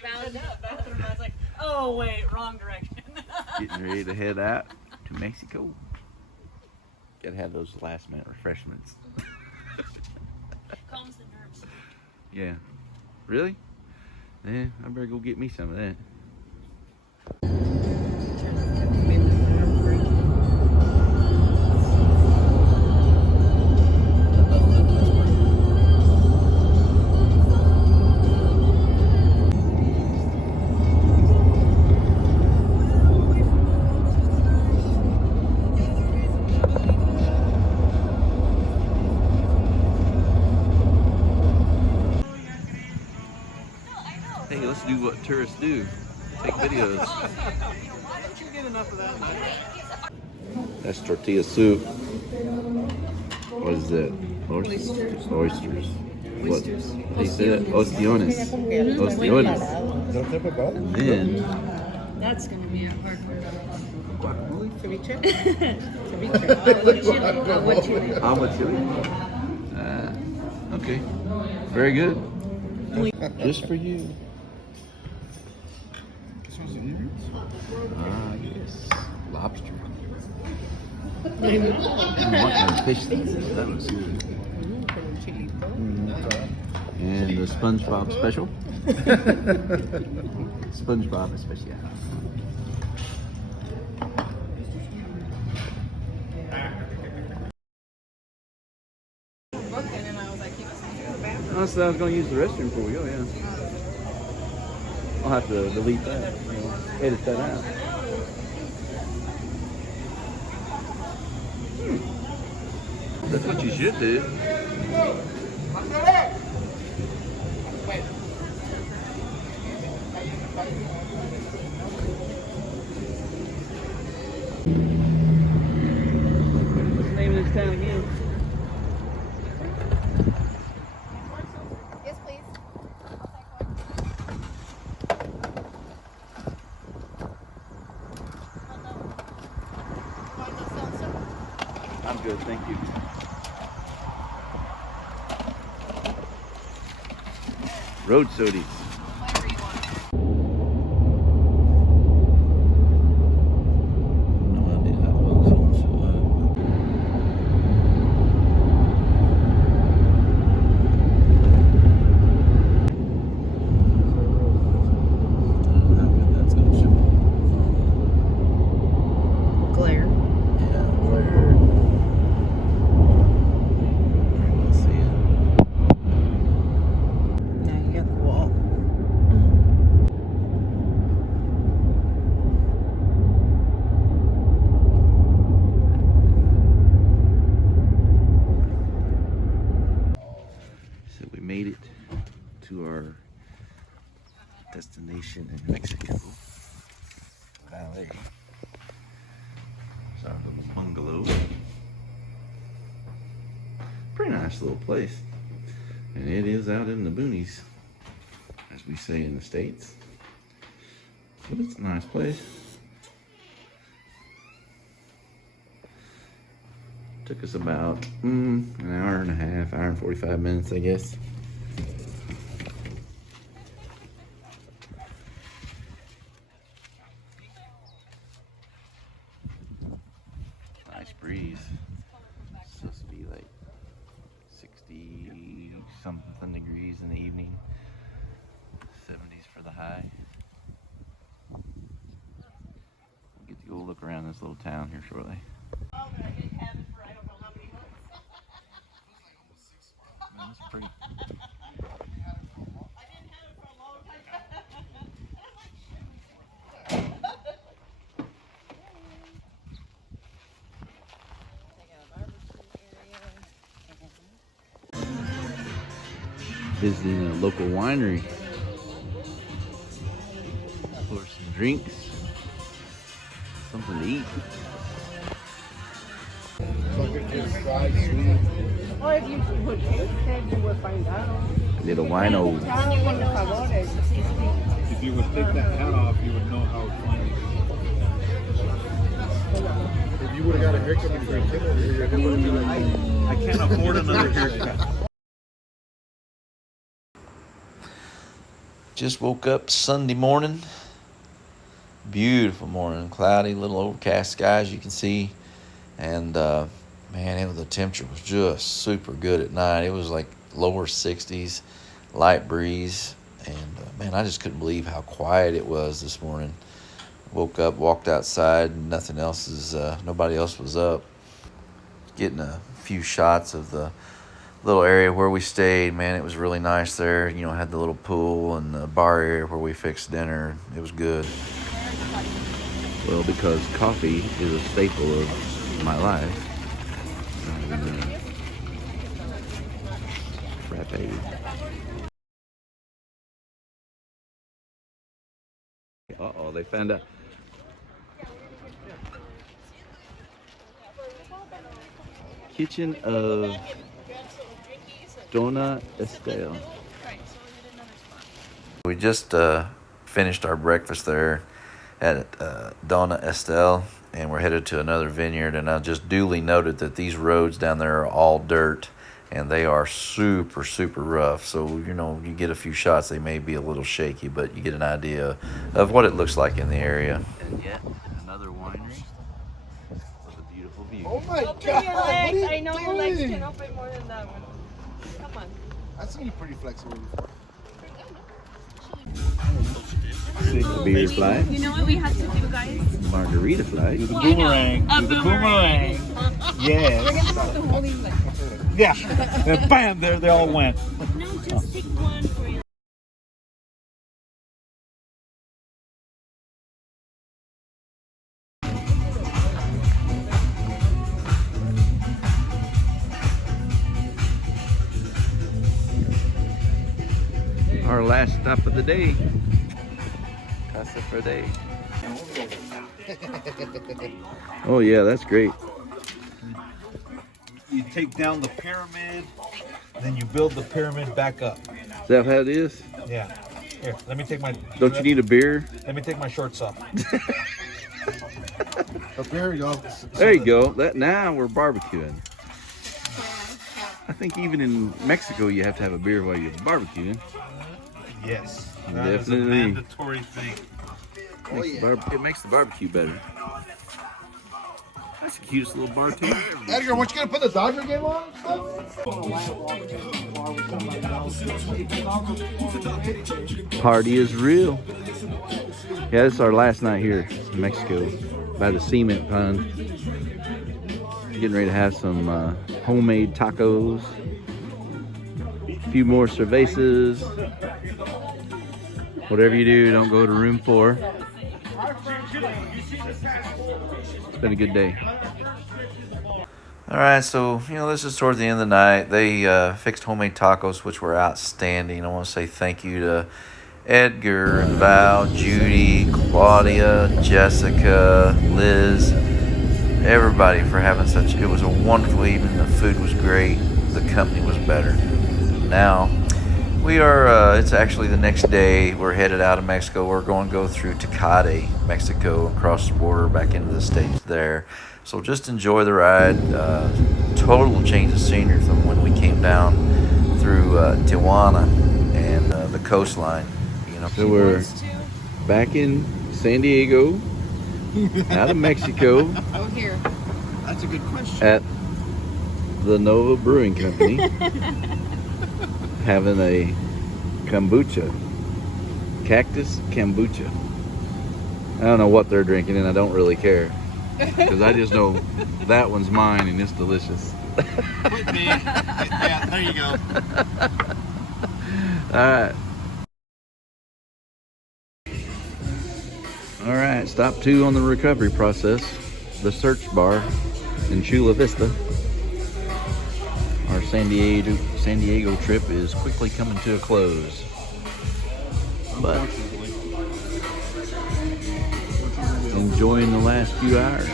found that bathroom. I was like, oh wait, wrong direction. Getting ready to head out to Mexico. Gotta have those last minute refreshments. Calms the nerves. Yeah. Really? Yeah, I better go get me some of that. Hey, let's do what tourists do. Take videos. Why don't you get enough of that? That's tortilla soup. What is that? Oysters. Oysters. What? Oysters. How you say that? Ostiones. Ostiones. And then That's going to be a hard one. guacamole. Ceviche? Ceviche. Agua chili. Okay. Very good. Just for you. Ah, yes. Lobster. I want fish. That looks good. And the SpongeBob special. SpongeBob special. Honestly, I was going to use the restroom before we go, yeah. I'll have to delete that, edit that out. That's what you should do. What's the name of this town again? Yes, please. I'm good, thank you. Road sodies. Glare. Now you got the wall. So we made it to our destination in Mexico. Valet. It's our little bungalow. Pretty nice little place. And it is out in the boonies, as we say in the States. But it's a nice place. Took us about an hour and a half, hour and 45 minutes, I guess. Nice breeze. It's supposed to be like 60 something degrees in the evening. 70s for the high. We'll get to go look around this little town here shortly. Man, it's pretty. Visiting a local winery for some drinks, something to eat. Or if you would taste it, you would find out. Little wino. If you would take that hat off, you would know how it's fine. If you would have got a haircut when you were a kid, your hair would have been like, I can't afford another haircut. Just woke up Sunday morning. Beautiful morning. Cloudy, little overcast skies you can see. And man, the temperature was just super good at night. It was like lower 60s, light breeze. And man, I just couldn't believe how quiet it was this morning. Woke up, walked outside, and nobody else was up. Getting a few shots of the little area where we stayed. Man, it was really nice there. You know, had the little pool and the bar area where we fixed dinner. It was good. Well, because coffee is a staple of my life. Frappe. Uh-oh, they found out. Kitchen of Donna Estelle. We just finished our breakfast there at Donna Estelle, and we're headed to another vineyard. And I just duly noted that these roads down there are all dirt, and they are super, super rough. So, you know, you get a few shots, they may be a little shaky, but you get an idea of what it looks like in the area. And yet, another winery with a beautiful view. Oh my Open God! your What are legs. you I know your legs doing? can open more than that one. Come on. I've seen you pretty flexible before. Beer fly, You know what we have to do, guys? margarita fly. The boomerang. A Do the boomerang. boomerang. Yes. Yeah. And bam, there they all went. No, just take one for you. Our last stop of the day. Casa Verde. Oh yeah, that's great. You take down the pyramid, then you build the pyramid back up. Is that how it is? Yeah. Here, let me take my. Don't you need a beer? Let me take my shorts off. Up here, y'all. There you go. Now we're barbecuing. I think even in Mexico you have to have a beer while you're barbecuing. Yes. Definitely. Is a mandatory thing. It makes the barbecue better. That's the cutest little bar too. Edgar, what you gonna put the Dodger game on? Party is real. Yeah, this is our last night here in Mexico by the cement pond. Getting ready to have some homemade tacos. A few more cervezas. Whatever you do, don't go to room 4. It's been a good day. All right, so, you know, this is towards the end of the night. They fixed homemade tacos, which were outstanding. I want to say thank you to Edgar and Val, Judy, Claudia, Jessica, Liz, everybody for having it was a wonderful evening. The food was great. The company was better. Now, we are, it's actually the next day. We're headed out of Mexico. We're going to go through Tecate, Mexico, and cross the border back into the States there. So just enjoy the ride. Total change of scenery from when we came down through Tijuana and the coastline. You know, so we're back in San Diego, out of Mexico. Oh, here. That's a good question. At the Nova Brewing Company, having a kombucha, cactus kombucha. I don't know what they're drinking, and I don't really care, because I just know that one's mine and it's delicious. With me. Yeah, there you go. All right, stop 2 on the recovery process, the Search Bar in Chula Vista. Our San Diego trip is quickly coming to a close, but enjoying the last few hours.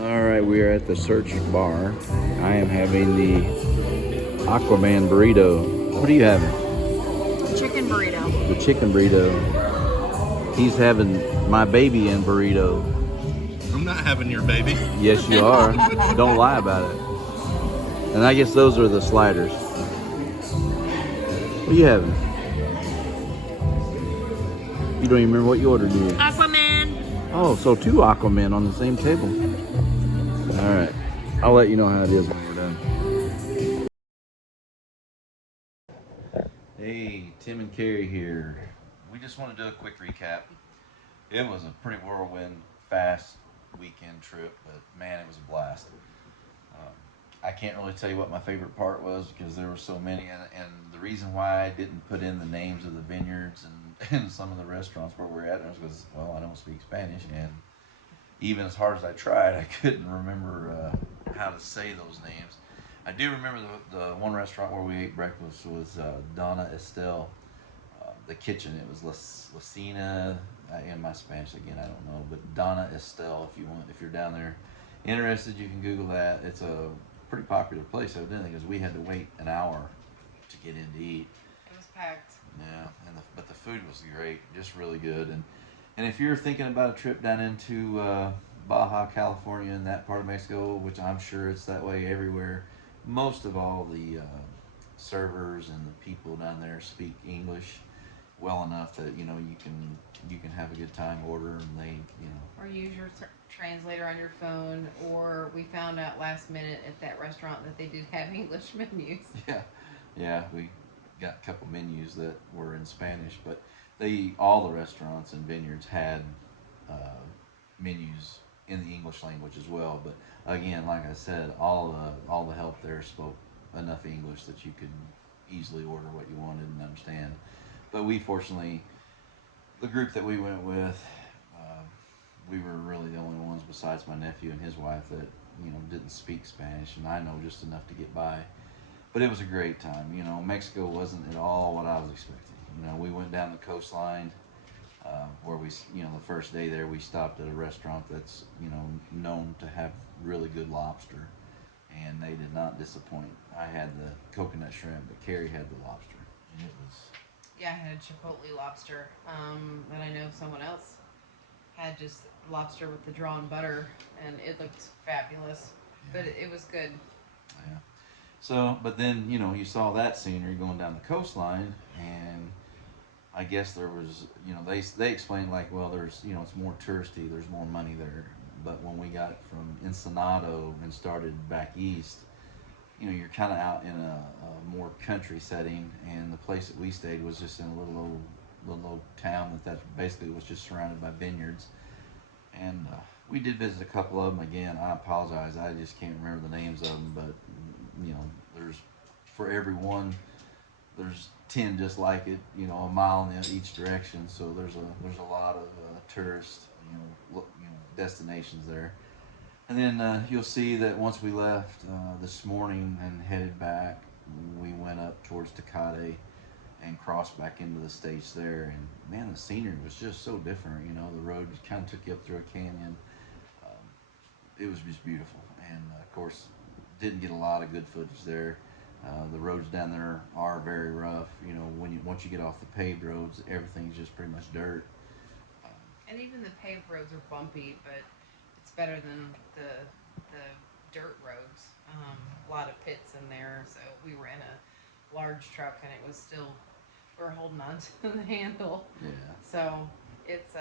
All right, we are at the Search Bar. I am having the Aquaman burrito. What are you having? Chicken burrito. The chicken burrito. He's having my baby in burrito. I'm not having your baby. Yes, you are. Don't lie about it. And I guess those are the sliders. What are you having? You don't even remember what you ordered, do you? Aquaman. Oh, so 2 Aquaman on the same table. All right. I'll let you know how it is when we're done. Hey, Tim and Carrie here. We just want to do a quick recap. It was a pretty whirlwind, fast weekend trip, but man, it was a blast. I can't really tell you what my favorite part was because there were so many, and the reason why I didn't put in the names of the vineyards and some of the restaurants where we're at was because, well, I don't speak Spanish, and even as hard as I tried, I couldn't remember how to say those names. I do remember the one restaurant where we ate breakfast was Donna Estelle. The kitchen, it was La Cena. In my Spanish again, I don't know, but Donna Estelle. If you're down there interested, you can Google that. It's a pretty popular place, evidently, because we had to wait an hour to get in to eat. It was packed. Yeah, but the food was great, just really good. And if you're thinking about a trip down into Baja California and that part of Mexico, which I'm sure it's that way everywhere, most of all the servers and the people down there speak English well enough that you can have a good time order, and they Or use your translator on your phone. Or we found out last minute at that restaurant that they did have English menus. yeah we got a couple menus that were in Spanish, but all the restaurants and vineyards had menus in the English language as well. But again, like I said, all the help there spoke enough English that you could easily order what you wanted and understand. But we fortunately, the group that we went with, we were really the only ones besides my nephew and his wife that didn't speak Spanish, and I know just enough to get by. But it was a great time. Mexico wasn't at all what I was expecting. We went down the coastline where the first day there we stopped at a restaurant that's known to have really good lobster, and they did not disappoint. I had the coconut shrimp, but Carrie had the lobster, and it was. Yeah, I had a chipotle lobster. But I know someone else had just lobster with the drawn butter, and it looked fabulous. Yeah. But it was good. Yeah. So, but then you saw that scenery going down the coastline, and I guess there was they explained like, well, there's it's more touristy, there's more money there. But when we got from Ensenado and started back east, you're kind of out in a more country setting, and the place that we stayed was just in a little old town that basically was just surrounded by vineyards. And we did visit a couple of them. Again, I apologize, I just can't remember the names of them, but there's for every one, there's 10 just like it, a mile in each direction. So there's a lot of tourist destinations there. And then you'll see that once we left this morning and headed back, we went up towards Tecate and crossed back into the States there. And man, the scenery was just so different. The road kind of took you up through a canyon. It was just beautiful. And of course, didn't get a lot of good footage there. The roads down there are very rough. Once you get off the paved roads, everything's just pretty much dirt. And even the paved roads are bumpy, but it's better than the dirt roads. A lot of pits in there, so we were in a large truck, and it was still, we were holding on to the handle. Yeah. So it's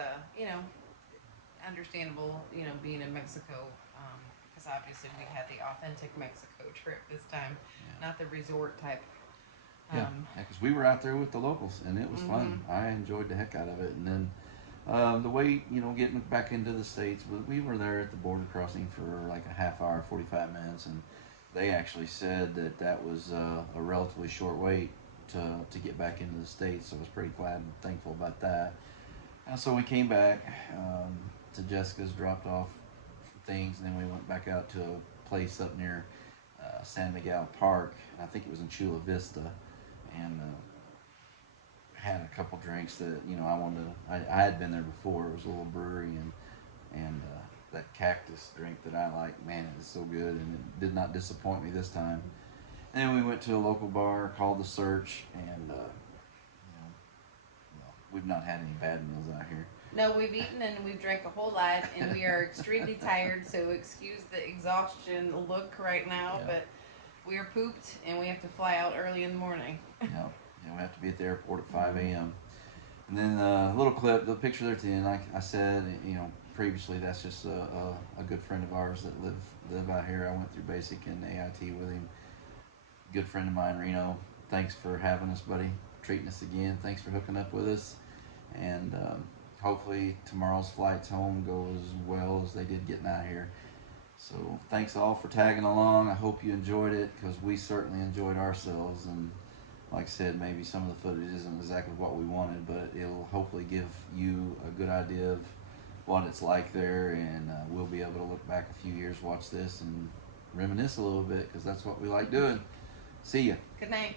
understandable, being in Mexico, because obviously we had the authentic Mexico trip this time, not the resort type. Because we were out there with the locals, and it was fun. I enjoyed the heck out of it. And then the way, getting back into the States, we were there at the border crossing for like a half hour, 45 minutes, and they actually said that was a relatively short wait to get back into the States. So I was pretty glad and thankful about that. And so we came back to Jessica's, dropped off things, and then we went back out to a place up near San Miguel Park. I think it was in Chula Vista, and had a couple drinks that I wanted to. I had been there before. It was a little brewery, and that cactus drink that I like, man, it is so good, and it did not disappoint me this time. And then we went to a local bar called The Search, and we've not had any bad meals out here. No, we've eaten and we've drank a whole lot, and we are extremely tired. So excuse the exhaustion look right now, Yeah. but we are pooped and we have to fly out early in the morning. Yeah, we have to be at the airport at 5 a.m. And then a little clip, the picture there at the end, like I said, previously, that's just a good friend of ours that live out here. I went through basic and AIT with him. Good friend of mine, Reno. Thanks for having us, buddy. Treating us again. Thanks for hooking up with us. And hopefully tomorrow's flights home go as well as they did getting out here. So thanks all for tagging along. I hope you enjoyed it, because we certainly enjoyed ourselves. And like I said, maybe some of the footage isn't exactly what we wanted, but it'll hopefully give you a good idea of what it's like there, and we'll be able to look back a few years, watch this, and reminisce a little bit, because that's what we like doing. See ya. Good night.